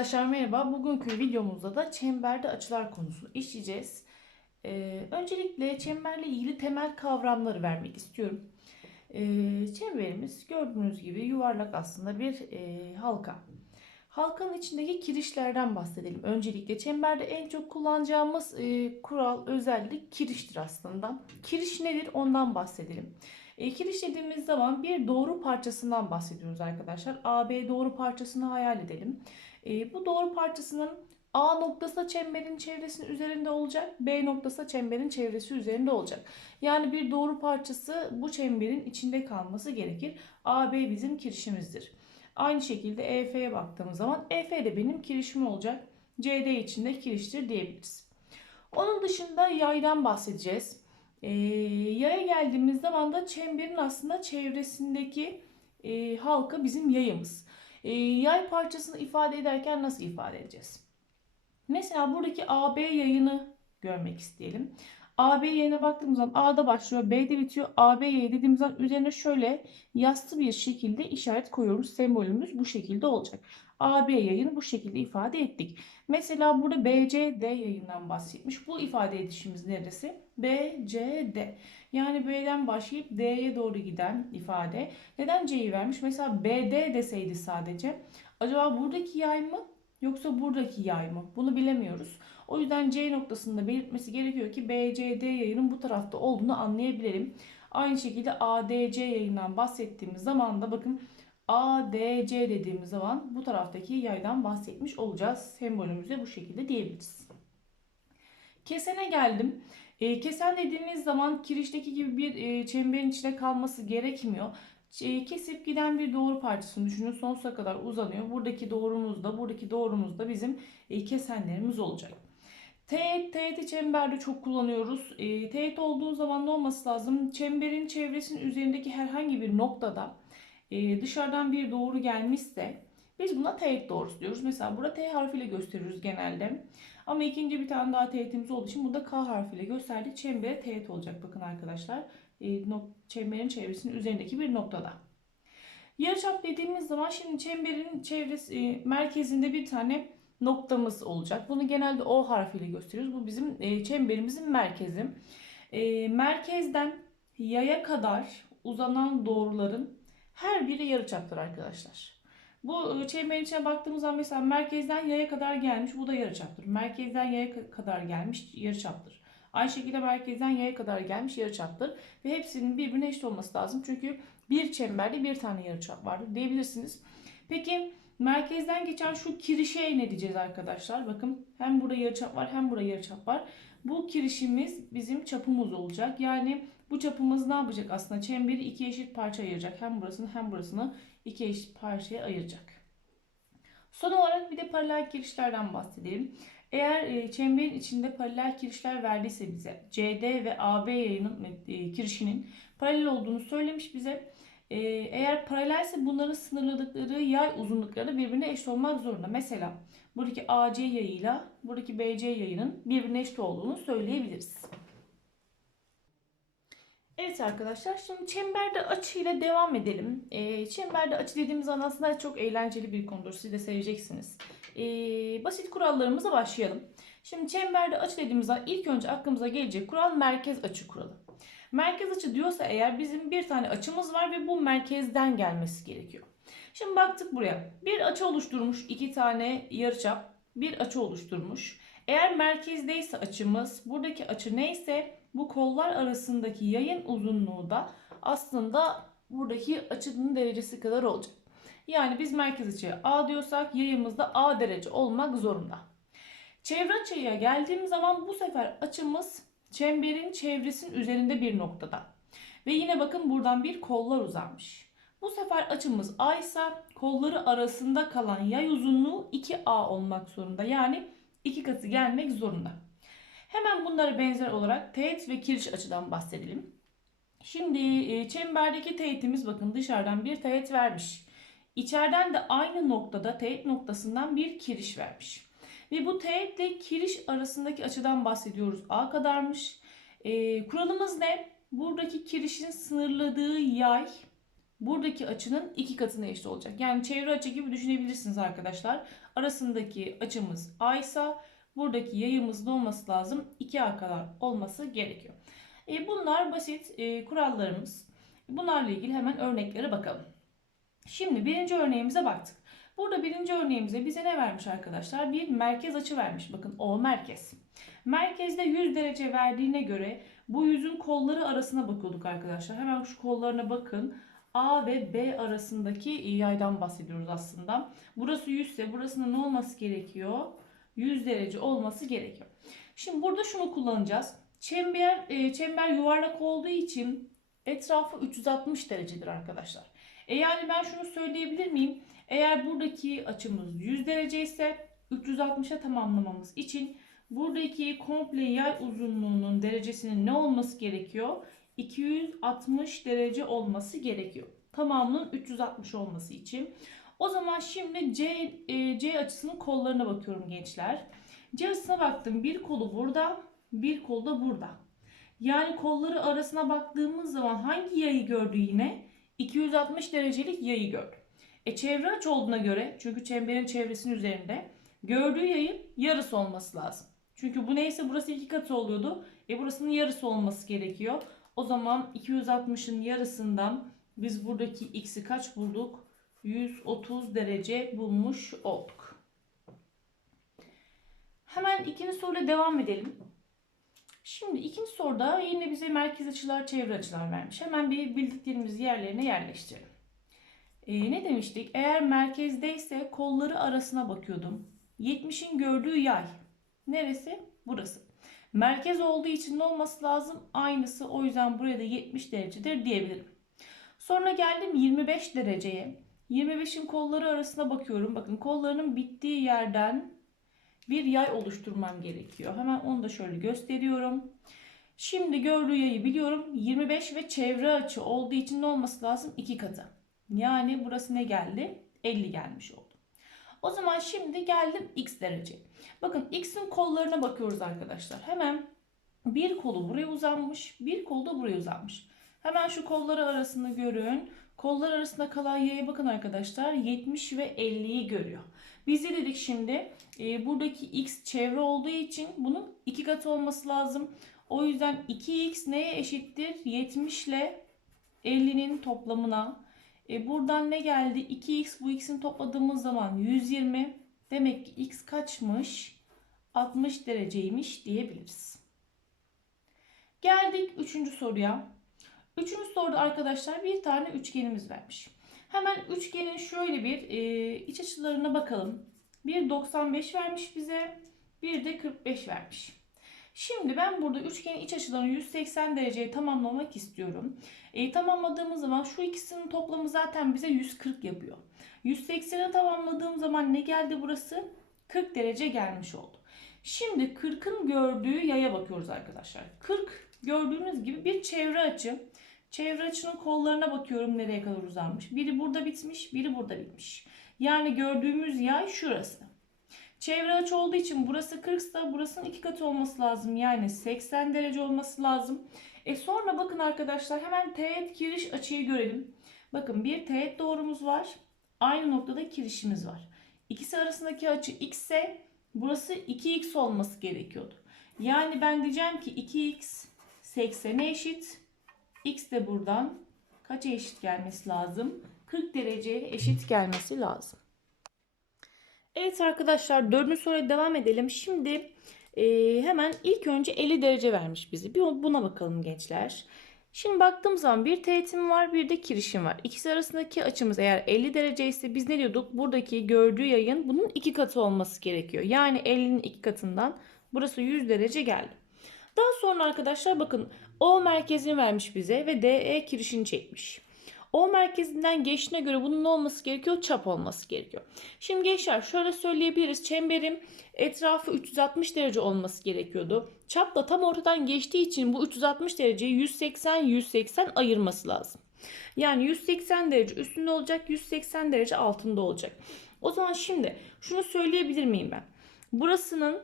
Arkadaşlar merhaba. Bugünkü videomuzda da çemberde açılar konusunu işleyeceğiz. Ee, öncelikle çemberle ilgili temel kavramları vermek istiyorum. Ee, çemberimiz gördüğünüz gibi yuvarlak aslında bir e, halka. Halkanın içindeki kirişlerden bahsedelim. Öncelikle çemberde en çok kullanacağımız e, kural, özellik kiriştir aslında. Kiriş nedir ondan bahsedelim. E, kiriş dediğimiz zaman bir doğru parçasından bahsediyoruz arkadaşlar. AB doğru parçasını hayal edelim. E, bu doğru parçasının A noktası çemberin çevresinin üzerinde olacak. B noktası çemberin çevresi üzerinde olacak. Yani bir doğru parçası bu çemberin içinde kalması gerekir. AB bizim kirişimizdir. Aynı şekilde EF'ye baktığımız zaman EF de benim kirişim olacak. CD içinde kiriştir diyebiliriz. Onun dışında yaydan bahsedeceğiz. E, yaya geldiğimiz zaman da çemberin aslında çevresindeki e, halka bizim yayımız. E, yay parçasını ifade ederken nasıl ifade edeceğiz? Mesela buradaki AB yayını görmek isteyelim. AB yayına baktığımız zaman A'da başlıyor, B'de bitiyor. AB yayı dediğimiz zaman üzerine şöyle yassı bir şekilde işaret koyuyoruz. Sembolümüz bu şekilde olacak. AB yayını bu şekilde ifade ettik. Mesela burada BCD yayından bahsetmiş. Bu ifade edişimiz neresi? BCD. Yani B'den başlayıp D'ye doğru giden ifade. Neden C'yi vermiş? Mesela BD deseydi sadece. Acaba buradaki yay mı yoksa buradaki yay mı? Bunu bilemiyoruz. O yüzden C noktasında belirtmesi gerekiyor ki BCD yayının bu tarafta olduğunu anlayabilelim. Aynı şekilde ADC yayından bahsettiğimiz zaman da bakın ADC dediğimiz zaman bu taraftaki yaydan bahsetmiş olacağız. Sembolümüzde bu şekilde diyebiliriz. Kesene geldim. E, kesen dediğimiz zaman kirişteki gibi bir e, çemberin içinde kalması gerekmiyor. E, kesip giden bir doğru parçasını düşünün sonsuza kadar uzanıyor. Buradaki doğrumuz da buradaki doğrumuz da bizim e, kesenlerimiz olacak. Teğet, teğeti çemberde çok kullanıyoruz. E, teğet olduğu zaman ne olması lazım? Çemberin çevresinin üzerindeki herhangi bir noktada e, dışarıdan bir doğru gelmişse biz buna teğet doğrusu diyoruz. Mesela burada T harfiyle gösteriyoruz genelde. Ama ikinci bir tane daha teğetimiz olduğu için burada K harfiyle gösterdik. Çembere teğet olacak bakın arkadaşlar. E, çemberin çevresinin üzerindeki bir noktada. Yarıçap dediğimiz zaman şimdi çemberin çevresi e, merkezinde bir tane noktamız olacak. Bunu genelde O harfiyle gösteriyoruz. Bu bizim e, çemberimizin merkezi. Merkezden yaya kadar uzanan doğruların her biri yarıçaptır arkadaşlar. Bu çemberin içine baktığımız zaman mesela merkezden yaya kadar gelmiş bu da yarıçaptır. Merkezden yaya kadar gelmiş yarıçaptır. Aynı şekilde merkezden yaya kadar gelmiş yarıçaptır. Ve hepsinin birbirine eşit olması lazım. Çünkü bir çemberde bir tane yarıçap vardır diyebilirsiniz. Peki merkezden geçen şu kirişe ne diyeceğiz arkadaşlar? Bakın hem burada yarıçap var hem burada yarıçap var. Bu kirişimiz bizim çapımız olacak. Yani bu çapımız ne yapacak aslında? Çemberi iki eşit parça ayıracak. Hem burasını hem burasını iki eşit parçaya ayıracak. Son olarak bir de paralel kirişlerden bahsedelim. Eğer e, çemberin içinde paralel kirişler verdiyse bize CD ve AB yayının e, kirişinin paralel olduğunu söylemiş bize. E, eğer paralelse bunların sınırladıkları yay uzunlukları birbirine eşit olmak zorunda. Mesela buradaki AC yayıyla buradaki BC yayının birbirine eşit olduğunu söyleyebiliriz. Evet arkadaşlar şimdi çemberde açı ile devam edelim. E, çemberde açı dediğimiz an aslında çok eğlenceli bir konudur. Siz de seveceksiniz. E, basit kurallarımıza başlayalım. Şimdi çemberde açı dediğimiz zaman ilk önce aklımıza gelecek kural merkez açı kuralı. Merkez açı diyorsa eğer bizim bir tane açımız var ve bu merkezden gelmesi gerekiyor. Şimdi baktık buraya. Bir açı oluşturmuş iki tane yarıçap bir açı oluşturmuş. Eğer merkezdeyse açımız buradaki açı neyse bu kollar arasındaki yayın uzunluğu da aslında buradaki açının derecesi kadar olacak. Yani biz merkez açıya A diyorsak yayımız da A derece olmak zorunda. Çevre açıya geldiğimiz zaman bu sefer açımız çemberin çevresinin üzerinde bir noktada. Ve yine bakın buradan bir kollar uzanmış. Bu sefer açımız A ise kolları arasında kalan yay uzunluğu 2A olmak zorunda. Yani iki katı gelmek zorunda. Hemen bunlara benzer olarak teğet ve kiriş açıdan bahsedelim. Şimdi e, çemberdeki teğetimiz bakın dışarıdan bir teğet vermiş. İçeriden de aynı noktada teğet noktasından bir kiriş vermiş. Ve bu teğetle kiriş arasındaki açıdan bahsediyoruz. A kadarmış. E, kuralımız ne? Buradaki kirişin sınırladığı yay buradaki açının iki katına eşit olacak. Yani çevre açı gibi düşünebilirsiniz arkadaşlar. arasındaki açımız A ise buradaki yayımız da olması lazım. 2A kadar olması gerekiyor. E, bunlar basit e, kurallarımız. Bunlarla ilgili hemen örneklere bakalım. Şimdi birinci örneğimize baktık. Burada birinci örneğimize bize ne vermiş arkadaşlar? Bir merkez açı vermiş. Bakın O merkez. Merkezde 100 derece verdiğine göre bu yüzün kolları arasına bakıyorduk arkadaşlar. Hemen şu kollarına bakın. A ve B arasındaki yaydan bahsediyoruz aslında. Burası 100 ise burasının ne olması gerekiyor? 100 derece olması gerekiyor. Şimdi burada şunu kullanacağız. Çember, e, çember yuvarlak olduğu için etrafı 360 derecedir arkadaşlar. E yani ben şunu söyleyebilir miyim? Eğer buradaki açımız 100 derece ise 360'a tamamlamamız için buradaki komple yay uzunluğunun derecesinin ne olması gerekiyor? 260 derece olması gerekiyor. Tamamının 360 olması için. O zaman şimdi C, e, C açısının kollarına bakıyorum gençler. C açısına baktım. Bir kolu burada, bir kol da burada. Yani kolları arasına baktığımız zaman hangi yayı gördü yine? 260 derecelik yayı gördü. E çevre açı olduğuna göre çünkü çemberin çevresinin üzerinde gördüğü yayın yarısı olması lazım. Çünkü bu neyse burası iki katı oluyordu. E burasının yarısı olması gerekiyor. O zaman 260'ın yarısından biz buradaki x'i kaç bulduk? 130 derece bulmuş olduk. Hemen ikinci soruyla devam edelim. Şimdi ikinci soruda yine bize merkez açılar, çevre açılar vermiş. Hemen bir bildiklerimizi yerlerine yerleştirelim. Ee, ne demiştik? Eğer merkezdeyse kolları arasına bakıyordum. 70'in gördüğü yay. Neresi? Burası. Merkez olduğu için ne olması lazım? Aynısı. O yüzden buraya da 70 derecedir diyebilirim. Sonra geldim 25 dereceye. 25'in kolları arasına bakıyorum. Bakın kollarının bittiği yerden bir yay oluşturmam gerekiyor. Hemen onu da şöyle gösteriyorum. Şimdi gördüğü yayı biliyorum. 25 ve çevre açı olduğu için ne olması lazım? 2 katı. Yani burası ne geldi? 50 gelmiş oldu. O zaman şimdi geldim x derece. Bakın x'in kollarına bakıyoruz arkadaşlar. Hemen bir kolu buraya uzanmış, bir kolu da buraya uzanmış. Hemen şu kolları arasını görün. Kollar arasında kalan yaya bakın arkadaşlar 70 ve 50'yi görüyor. Biz de dedik şimdi e, buradaki x çevre olduğu için bunun iki katı olması lazım. O yüzden 2x neye eşittir? 70 ile 50'nin toplamına. E, buradan ne geldi? 2x bu x'in topladığımız zaman 120. Demek ki x kaçmış? 60 dereceymiş diyebiliriz. Geldik 3. soruya. Üçüncü soruda arkadaşlar bir tane üçgenimiz vermiş. Hemen üçgenin şöyle bir e, iç açılarına bakalım. Bir 95 vermiş bize. Bir de 45 vermiş. Şimdi ben burada üçgenin iç açılarını 180 dereceye tamamlamak istiyorum. E, tamamladığımız zaman şu ikisinin toplamı zaten bize 140 yapıyor. 180'i tamamladığım zaman ne geldi burası? 40 derece gelmiş oldu. Şimdi 40'ın gördüğü yaya bakıyoruz arkadaşlar. 40 gördüğünüz gibi bir çevre açı. Çevre açının kollarına bakıyorum nereye kadar uzanmış. Biri burada bitmiş, biri burada bitmiş. Yani gördüğümüz yay şurası. Çevre açı olduğu için burası 40 ise burasının iki katı olması lazım. Yani 80 derece olması lazım. E sonra bakın arkadaşlar hemen teğet kiriş açıyı görelim. Bakın bir teğet doğrumuz var. Aynı noktada kirişimiz var. İkisi arasındaki açı x ise burası 2x olması gerekiyordu. Yani ben diyeceğim ki 2x 80'e eşit. X de buradan kaça eşit gelmesi lazım? 40 dereceye eşit gelmesi lazım. Evet arkadaşlar dördüncü soruya devam edelim. Şimdi e, hemen ilk önce 50 derece vermiş bize. Bir buna bakalım gençler. Şimdi baktığım zaman bir teğetim var bir de kirişim var. İkisi arasındaki açımız eğer 50 derece ise biz ne diyorduk? Buradaki gördüğü yayın bunun iki katı olması gerekiyor. Yani 50'nin iki katından burası 100 derece geldi. Daha sonra arkadaşlar bakın O merkezini vermiş bize ve DE kirişini çekmiş. O merkezinden geçtiğine göre bunun olması gerekiyor? Çap olması gerekiyor. Şimdi gençler şöyle söyleyebiliriz. Çemberin etrafı 360 derece olması gerekiyordu. Çap da tam ortadan geçtiği için bu 360 dereceyi 180-180 ayırması lazım. Yani 180 derece üstünde olacak, 180 derece altında olacak. O zaman şimdi şunu söyleyebilir miyim ben? Burasının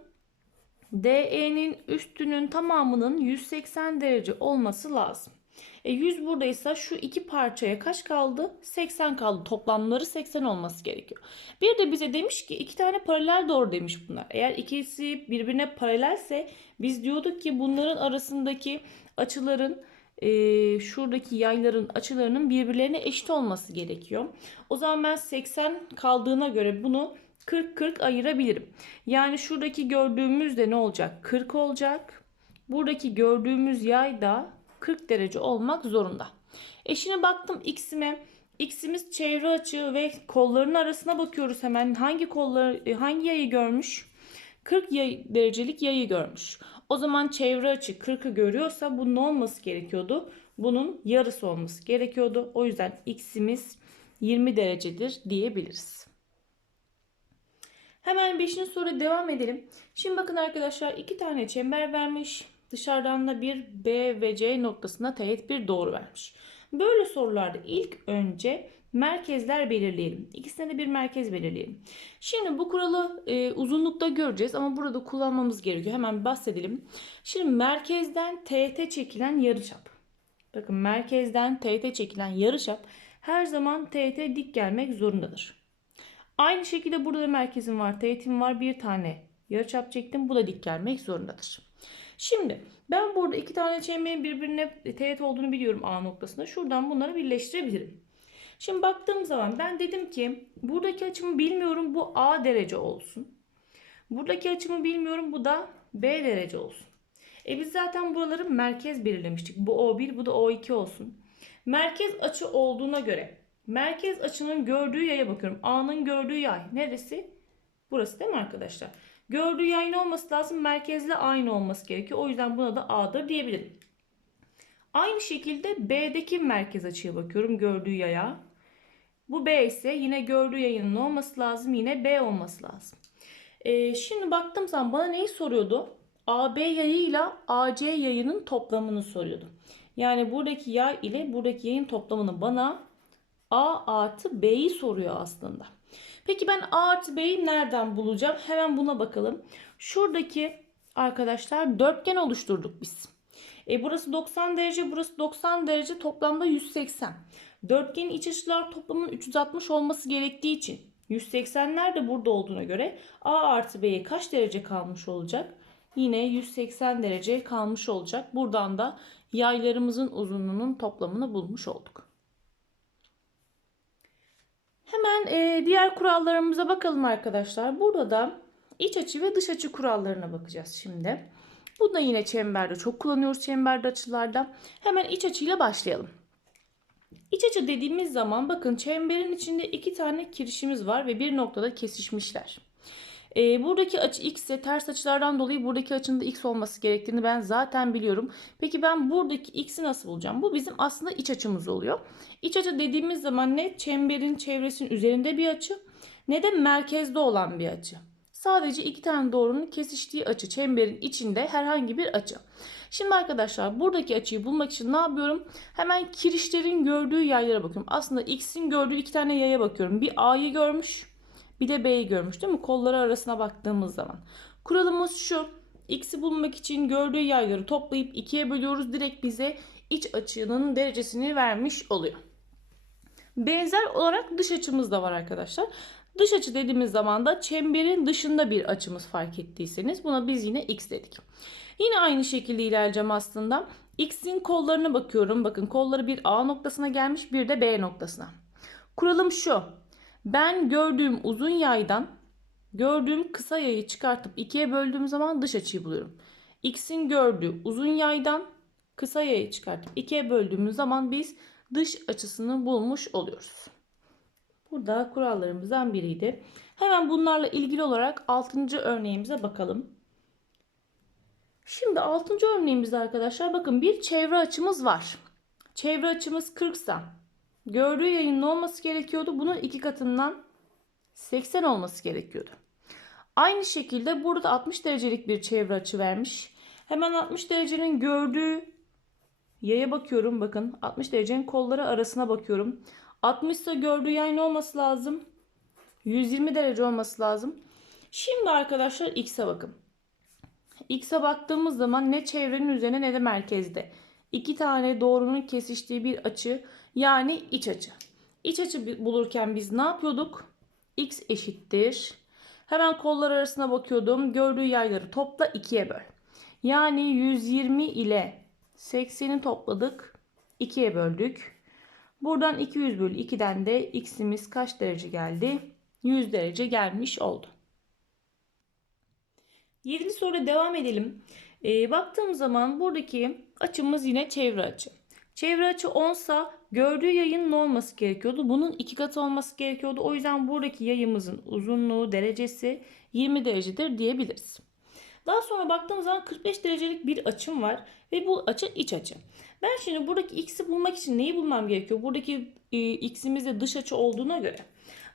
DE'nin üstünün tamamının 180 derece olması lazım. E 100 buradaysa şu iki parçaya kaç kaldı? 80 kaldı. Toplamları 80 olması gerekiyor. Bir de bize demiş ki iki tane paralel doğru demiş bunlar. Eğer ikisi birbirine paralelse biz diyorduk ki bunların arasındaki açıların e, şuradaki yayların açılarının birbirlerine eşit olması gerekiyor. O zaman ben 80 kaldığına göre bunu 40-40 ayırabilirim. Yani şuradaki gördüğümüz de ne olacak? 40 olacak. Buradaki gördüğümüz yay da 40 derece olmak zorunda. E baktım x'ime. X'imiz çevre açı ve kolların arasına bakıyoruz hemen. Hangi kolları hangi yayı görmüş? 40 yay, derecelik yayı görmüş. O zaman çevre açı 40'ı görüyorsa bunun olması gerekiyordu? Bunun yarısı olması gerekiyordu. O yüzden x'imiz 20 derecedir diyebiliriz. Hemen 5. soruya devam edelim. Şimdi bakın arkadaşlar iki tane çember vermiş. Dışarıdan da bir B ve C noktasına teğet bir doğru vermiş. Böyle sorularda ilk önce merkezler belirleyelim. İkisine de bir merkez belirleyelim. Şimdi bu kuralı e, uzunlukta göreceğiz ama burada kullanmamız gerekiyor. Hemen bahsedelim. Şimdi merkezden teğete çekilen yarıçap. Bakın merkezden teğete çekilen yarıçap her zaman teğete dik gelmek zorundadır. Aynı şekilde burada da merkezim var, teğetim var. Bir tane yarıçap çektim. Bu da dik gelmek zorundadır. Şimdi ben burada iki tane çemberin birbirine teğet olduğunu biliyorum A noktasında. Şuradan bunları birleştirebilirim. Şimdi baktığım zaman ben dedim ki buradaki açımı bilmiyorum bu A derece olsun. Buradaki açımı bilmiyorum bu da B derece olsun. E biz zaten buraları merkez belirlemiştik. Bu O1 bu da O2 olsun. Merkez açı olduğuna göre merkez açının gördüğü yaya bakıyorum. A'nın gördüğü yay neresi? Burası değil mi arkadaşlar? Gördüğü yay ne olması lazım? Merkezle aynı olması gerekiyor. O yüzden buna da A'dır diyebilirim. Aynı şekilde B'deki merkez açıya bakıyorum. Gördüğü yaya. Bu B ise yine gördüğü yayının olması lazım? Yine B olması lazım. Ee, şimdi baktığım zaman bana neyi soruyordu? AB yayıyla AC yayının toplamını soruyordu. Yani buradaki yay ile buradaki yayın toplamını bana A artı B'yi soruyor aslında. Peki ben A artı B'yi nereden bulacağım? Hemen buna bakalım. Şuradaki arkadaşlar dörtgen oluşturduk biz. E burası 90 derece, burası 90 derece toplamda 180. Dörtgenin iç açılar toplamının 360 olması gerektiği için 180'ler de burada olduğuna göre A artı B'ye kaç derece kalmış olacak? Yine 180 derece kalmış olacak. Buradan da yaylarımızın uzunluğunun toplamını bulmuş olduk. Hemen e, diğer kurallarımıza bakalım arkadaşlar. Burada da iç açı ve dış açı kurallarına bakacağız şimdi. Bunu da yine çemberde çok kullanıyoruz çemberde açılarda. Hemen iç açıyla başlayalım. İç açı dediğimiz zaman bakın çemberin içinde iki tane kirişimiz var ve bir noktada kesişmişler. E, buradaki açı x ise ters açılardan dolayı buradaki açının da x olması gerektiğini ben zaten biliyorum. Peki ben buradaki x'i nasıl bulacağım? Bu bizim aslında iç açımız oluyor. İç açı dediğimiz zaman ne çemberin çevresinin üzerinde bir açı ne de merkezde olan bir açı. Sadece iki tane doğrunun kesiştiği açı çemberin içinde herhangi bir açı. Şimdi arkadaşlar buradaki açıyı bulmak için ne yapıyorum? Hemen kirişlerin gördüğü yaylara bakıyorum. Aslında x'in gördüğü iki tane yaya bakıyorum. Bir a'yı görmüş bir de b'yi görmüş değil mi? Kolları arasına baktığımız zaman. Kuralımız şu. X'i bulmak için gördüğü yayları toplayıp ikiye bölüyoruz. Direkt bize iç açının derecesini vermiş oluyor. Benzer olarak dış açımız da var arkadaşlar. Dış açı dediğimiz zaman da çemberin dışında bir açımız fark ettiyseniz buna biz yine x dedik. Yine aynı şekilde ilerleyeceğim aslında. X'in kollarına bakıyorum. Bakın kolları bir A noktasına gelmiş bir de B noktasına. Kuralım şu. Ben gördüğüm uzun yaydan gördüğüm kısa yayı çıkartıp ikiye böldüğüm zaman dış açıyı buluyorum. X'in gördüğü uzun yaydan kısa yayı çıkartıp ikiye böldüğümüz zaman biz dış açısını bulmuş oluyoruz. Burada kurallarımızdan biriydi. Hemen bunlarla ilgili olarak 6. örneğimize bakalım. Şimdi 6. örneğimizde arkadaşlar bakın bir çevre açımız var. Çevre açımız 40 sa gördüğü yayın ne olması gerekiyordu? Bunun iki katından 80 olması gerekiyordu. Aynı şekilde burada 60 derecelik bir çevre açı vermiş. Hemen 60 derecenin gördüğü yaya bakıyorum. Bakın 60 derecenin kolları arasına bakıyorum. 60 ise gördüğü yay ne olması lazım? 120 derece olması lazım. Şimdi arkadaşlar x'e bakın. X'e baktığımız zaman ne çevrenin üzerine ne de merkezde. İki tane doğrunun kesiştiği bir açı yani iç açı. İç açı bulurken biz ne yapıyorduk? X eşittir. Hemen kollar arasına bakıyordum. Gördüğü yayları topla 2'ye böl. Yani 120 ile 80'i topladık. 2'ye böldük. Buradan 200 bölü 2'den de x'imiz kaç derece geldi? 100 derece gelmiş oldu. 7. soruya devam edelim. Ee, baktığım zaman buradaki açımız yine çevre açı. Çevre açı 10 sa gördüğü yayın ne olması gerekiyordu? Bunun iki katı olması gerekiyordu. O yüzden buradaki yayımızın uzunluğu derecesi 20 derecedir diyebiliriz. Daha sonra baktığımız zaman 45 derecelik bir açım var ve bu açı iç açı. Ben şimdi buradaki x'i bulmak için neyi bulmam gerekiyor? Buradaki e, x'imiz de dış açı olduğuna göre.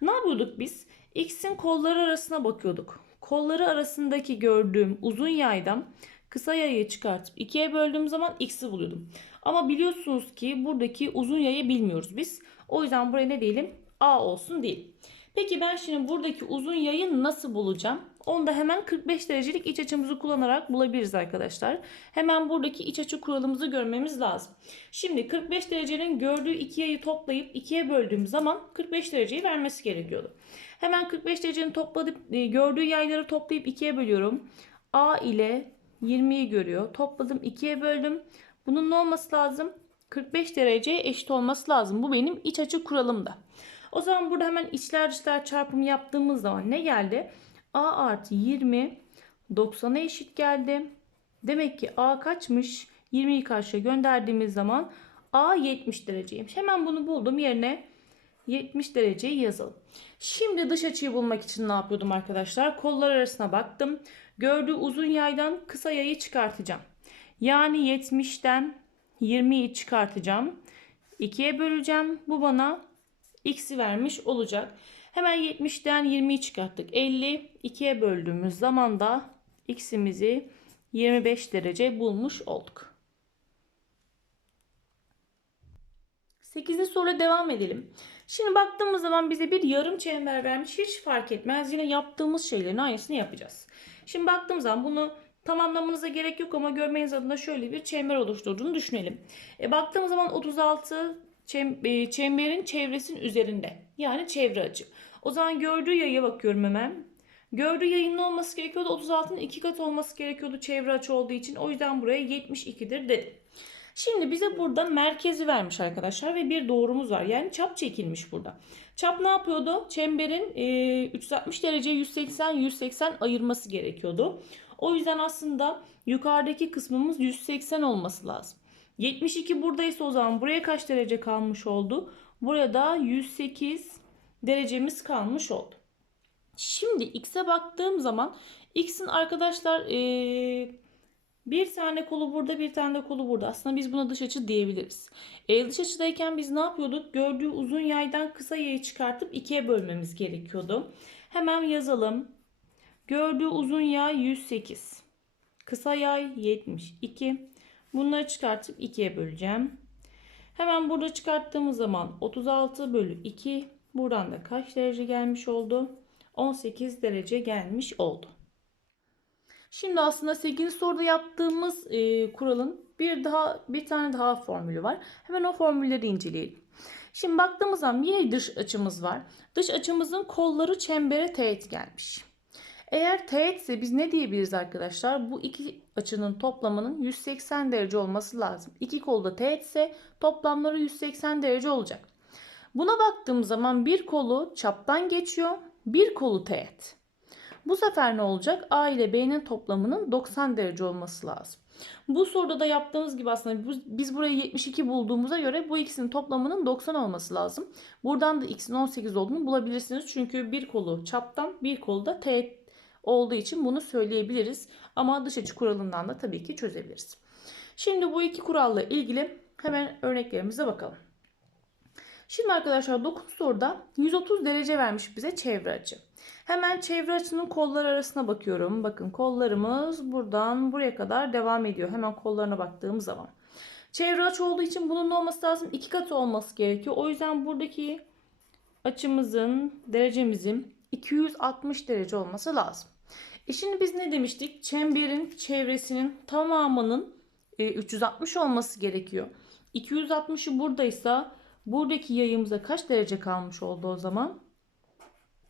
Ne yapıyorduk biz? X'in kolları arasına bakıyorduk. Kolları arasındaki gördüğüm uzun yaydan kısa yayı çıkartıp ikiye böldüğüm zaman x'i buluyordum. Ama biliyorsunuz ki buradaki uzun yayı bilmiyoruz biz. O yüzden buraya ne diyelim? A olsun değil. Peki ben şimdi buradaki uzun yayı nasıl bulacağım? Onu da hemen 45 derecelik iç açımızı kullanarak bulabiliriz arkadaşlar. Hemen buradaki iç açı kuralımızı görmemiz lazım. Şimdi 45 derecenin gördüğü iki yayı toplayıp ikiye böldüğüm zaman 45 dereceyi vermesi gerekiyordu. Hemen 45 derecenin topladık, e, gördüğü yayları toplayıp ikiye bölüyorum. A ile 20'yi görüyor. Topladım ikiye böldüm. Bunun ne olması lazım? 45 dereceye eşit olması lazım. Bu benim iç açı kuralımda. O zaman burada hemen içler dışlar çarpımı yaptığımız zaman ne geldi? A artı 20 90'a eşit geldi. Demek ki A kaçmış? 20'yi karşıya gönderdiğimiz zaman A 70 dereceymiş. Hemen bunu buldum yerine 70 dereceyi yazalım. Şimdi dış açıyı bulmak için ne yapıyordum arkadaşlar? Kollar arasına baktım. Gördüğü uzun yaydan kısa yayı çıkartacağım. Yani 70'ten 20'yi çıkartacağım. 2'ye böleceğim. Bu bana x'i vermiş olacak. Hemen 70'ten 20'yi çıkarttık. 50 2'ye böldüğümüz zaman da x'imizi 25 derece bulmuş olduk. 8. soruya devam edelim. Şimdi baktığımız zaman bize bir yarım çember vermiş. Hiç fark etmez. Yine yaptığımız şeylerin aynısını yapacağız. Şimdi baktığımız zaman bunu tamamlamanıza gerek yok ama görmeniz adına şöyle bir çember oluşturduğunu düşünelim. E, baktığımız zaman 36 çem, e, çemberin çevresinin üzerinde. Yani çevre açı. O zaman gördüğü yaya bakıyorum hemen. Gördüğü yayın ne olması gerekiyordu? 36'nın 2 katı olması gerekiyordu çevre açı olduğu için. O yüzden buraya 72'dir dedim. Şimdi bize burada merkezi vermiş arkadaşlar ve bir doğrumuz var. Yani çap çekilmiş burada. Çap ne yapıyordu? Çemberin e, 360 derece 180 180 ayırması gerekiyordu. O yüzden aslında yukarıdaki kısmımız 180 olması lazım. 72 buradaysa o zaman buraya kaç derece kalmış oldu? Burada 108 derecemiz kalmış oldu. Şimdi x'e baktığım zaman x'in arkadaşlar ee, bir tane kolu burada bir tane de kolu burada. Aslında biz buna dış açı diyebiliriz. E, dış açıdayken biz ne yapıyorduk? Gördüğü uzun yaydan kısa yayı çıkartıp ikiye bölmemiz gerekiyordu. Hemen yazalım. Gördüğü uzun yay 108. Kısa yay 72. Bunları çıkartıp ikiye böleceğim. Hemen burada çıkarttığımız zaman 36 bölü 2. Buradan da kaç derece gelmiş oldu? 18 derece gelmiş oldu. Şimdi aslında 8. soruda yaptığımız e, kuralın bir daha bir tane daha formülü var. Hemen o formülleri inceleyelim. Şimdi baktığımız zaman yine dış açımız var. Dış açımızın kolları çembere teğet gelmiş. Eğer teğetse biz ne diyebiliriz arkadaşlar? Bu iki açının toplamının 180 derece olması lazım. İki kolda teğetse toplamları 180 derece olacak. Buna baktığım zaman bir kolu çaptan geçiyor, bir kolu teğet. Bu sefer ne olacak? A ile B'nin toplamının 90 derece olması lazım. Bu soruda da yaptığımız gibi aslında biz burayı 72 bulduğumuza göre bu ikisinin toplamının 90 olması lazım. Buradan da x'in 18 olduğunu bulabilirsiniz. Çünkü bir kolu çaptan bir kolu da teğet olduğu için bunu söyleyebiliriz. Ama dış açı kuralından da tabii ki çözebiliriz. Şimdi bu iki kuralla ilgili hemen örneklerimize bakalım. Şimdi arkadaşlar 9 soruda 130 derece vermiş bize çevre açı. Hemen çevre açının kollar arasına bakıyorum. Bakın kollarımız buradan buraya kadar devam ediyor. Hemen kollarına baktığım zaman. Çevre açı olduğu için bunun olması lazım? İki katı olması gerekiyor. O yüzden buradaki açımızın, derecemizin 260 derece olması lazım. E şimdi biz ne demiştik? Çemberin çevresinin tamamının e, 360 olması gerekiyor. 260'ı buradaysa buradaki yayımıza kaç derece kalmış oldu o zaman?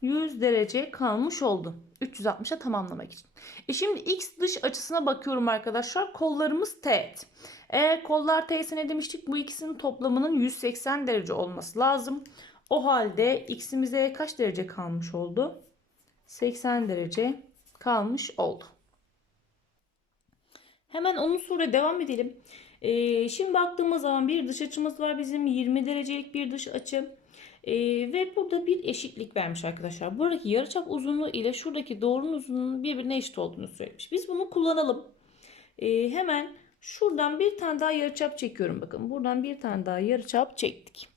100 derece kalmış oldu. 360'a tamamlamak için. E şimdi x dış açısına bakıyorum arkadaşlar. Kollarımız teğet. Eğer kollar teğetse ne demiştik? Bu ikisinin toplamının 180 derece olması lazım. O halde x'imize kaç derece kalmış oldu? 80 derece kalmış oldu. Hemen onun sonra devam edelim. Ee, şimdi baktığımız zaman bir dış açımız var bizim 20 derecelik bir dış açı. Ee, ve burada bir eşitlik vermiş arkadaşlar. Buradaki yarıçap uzunluğu ile şuradaki doğrunun uzunluğunun birbirine eşit olduğunu söylemiş. Biz bunu kullanalım. Ee, hemen şuradan bir tane daha yarıçap çekiyorum. Bakın buradan bir tane daha yarıçap çektik.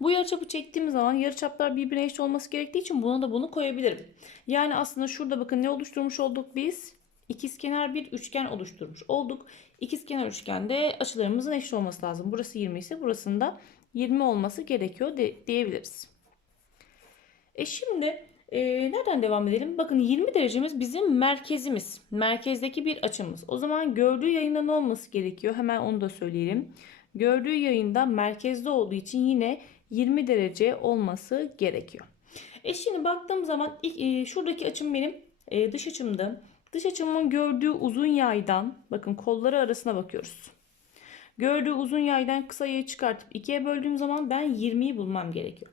Bu yarıçapı çektiğimiz zaman yarıçaplar birbirine eşit olması gerektiği için buna da bunu koyabilirim. Yani aslında şurada bakın ne oluşturmuş olduk biz? İkizkenar bir üçgen oluşturmuş olduk. İkizkenar üçgende açılarımızın eşit olması lazım. Burası 20 ise burasının da 20 olması gerekiyor de, diyebiliriz. E şimdi e, nereden devam edelim? Bakın 20 derecemiz bizim merkezimiz. Merkezdeki bir açımız. O zaman gördüğü yayında ne olması gerekiyor? Hemen onu da söyleyelim. Gördüğü yayında merkezde olduğu için yine 20 derece olması gerekiyor. E şimdi baktığım zaman e, şuradaki açım benim e, dış açımdı. Dış açımın gördüğü uzun yaydan bakın kolları arasına bakıyoruz. Gördüğü uzun yaydan kısa yayı çıkartıp ikiye böldüğüm zaman ben 20'yi bulmam gerekiyor.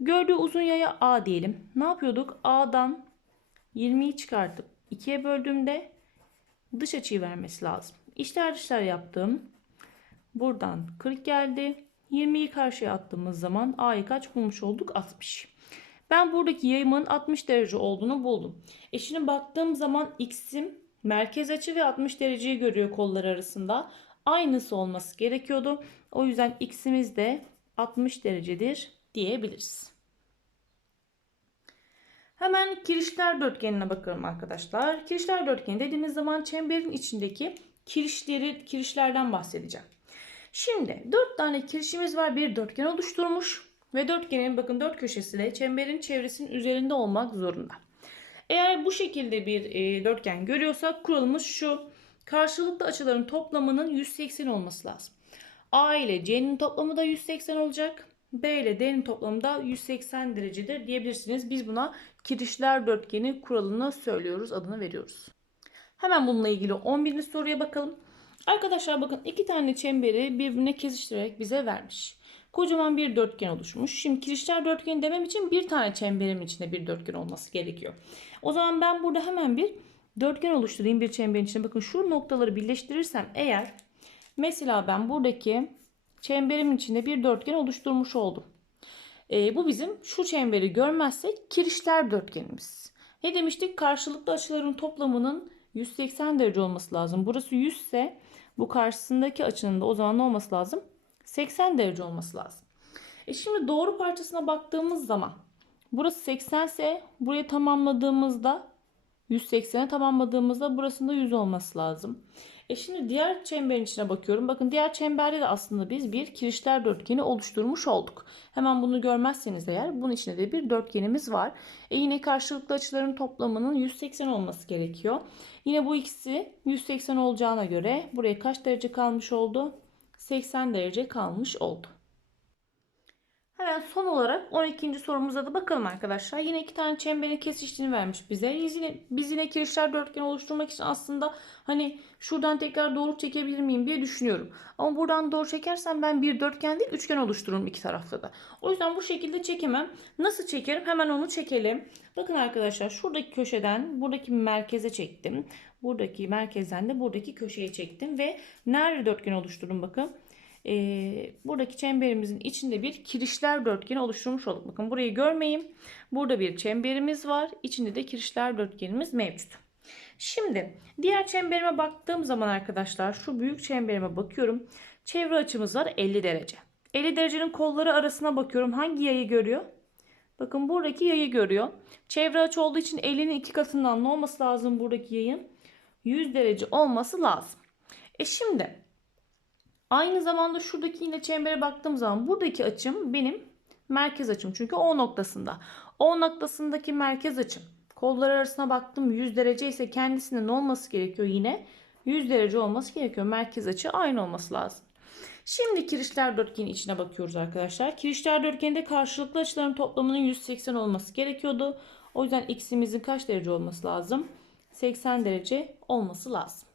Gördüğü uzun yaya A diyelim. Ne yapıyorduk? A'dan 20'yi çıkartıp ikiye böldüğümde dış açıyı vermesi lazım. İşler dışlar yaptım. Buradan 40 geldi. 20'yi karşıya attığımız zaman A'yı kaç bulmuş olduk? 60. Ben buradaki yayımın 60 derece olduğunu buldum. E şimdi baktığım zaman x'im merkez açı ve 60 dereceyi görüyor kollar arasında. Aynısı olması gerekiyordu. O yüzden x'imiz de 60 derecedir diyebiliriz. Hemen kirişler dörtgenine bakalım arkadaşlar. Kirişler dörtgeni dediğimiz zaman çemberin içindeki kirişleri, kirişlerden bahsedeceğim. Şimdi 4 tane kirişimiz var. Bir dörtgen oluşturmuş. Ve dörtgenin bakın dört köşesi de çemberin çevresinin üzerinde olmak zorunda. Eğer bu şekilde bir e, dörtgen görüyorsak kuralımız şu. Karşılıklı açıların toplamının 180 olması lazım. A ile C'nin toplamı da 180 olacak. B ile D'nin toplamı da 180 derecedir diyebilirsiniz. Biz buna kirişler dörtgeni kuralını söylüyoruz, adını veriyoruz. Hemen bununla ilgili 11. soruya bakalım. Arkadaşlar bakın iki tane çemberi birbirine kesiştirerek bize vermiş. Kocaman bir dörtgen oluşmuş. Şimdi kirişler dörtgeni demem için bir tane çemberimin içinde bir dörtgen olması gerekiyor. O zaman ben burada hemen bir dörtgen oluşturayım bir çemberin içine. Bakın şu noktaları birleştirirsem eğer mesela ben buradaki çemberimin içinde bir dörtgen oluşturmuş oldum. E, bu bizim şu çemberi görmezsek kirişler dörtgenimiz. Ne demiştik? Karşılıklı açıların toplamının 180 derece olması lazım. Burası 100 ise bu karşısındaki açının da o zaman ne olması lazım? 80 derece olması lazım. E şimdi doğru parçasına baktığımız zaman burası 80 ise burayı tamamladığımızda 180'e tamamladığımızda burasında 100 olması lazım. E şimdi diğer çemberin içine bakıyorum. Bakın diğer çemberde de aslında biz bir kirişler dörtgeni oluşturmuş olduk. Hemen bunu görmezseniz eğer bunun içinde de bir dörtgenimiz var. E yine karşılıklı açıların toplamının 180 olması gerekiyor. Yine bu ikisi 180 olacağına göre buraya kaç derece kalmış oldu? 80 derece kalmış oldu. Hemen son olarak 12. sorumuza da bakalım arkadaşlar. Yine iki tane çemberin kesiştiğini vermiş bize. Biz yine, biz yine kirişler dörtgen oluşturmak için aslında hani şuradan tekrar doğru çekebilir miyim diye düşünüyorum. Ama buradan doğru çekersem ben bir dörtgen değil üçgen oluştururum iki tarafta da. O yüzden bu şekilde çekemem. Nasıl çekerim? Hemen onu çekelim. Bakın arkadaşlar şuradaki köşeden buradaki merkeze çektim. Buradaki merkezden de buradaki köşeye çektim ve nerede dörtgen oluşturdum bakın e, buradaki çemberimizin içinde bir kirişler dörtgeni oluşturmuş olduk. Bakın burayı görmeyin. Burada bir çemberimiz var. İçinde de kirişler dörtgenimiz mevcut. Şimdi diğer çemberime baktığım zaman arkadaşlar şu büyük çemberime bakıyorum. Çevre açımız var 50 derece. 50 derecenin kolları arasına bakıyorum. Hangi yayı görüyor? Bakın buradaki yayı görüyor. Çevre açı olduğu için 50'nin iki katından ne olması lazım buradaki yayın? 100 derece olması lazım. E şimdi Aynı zamanda şuradaki yine çembere baktığım zaman buradaki açım benim merkez açım. Çünkü O noktasında. O noktasındaki merkez açım. Kollar arasına baktım 100 derece ise kendisinde ne olması gerekiyor yine? 100 derece olması gerekiyor. Merkez açı aynı olması lazım. Şimdi kirişler dörtgenin içine bakıyoruz arkadaşlar. Kirişler dörtgeninde karşılıklı açıların toplamının 180 olması gerekiyordu. O yüzden x'imizin kaç derece olması lazım? 80 derece olması lazım.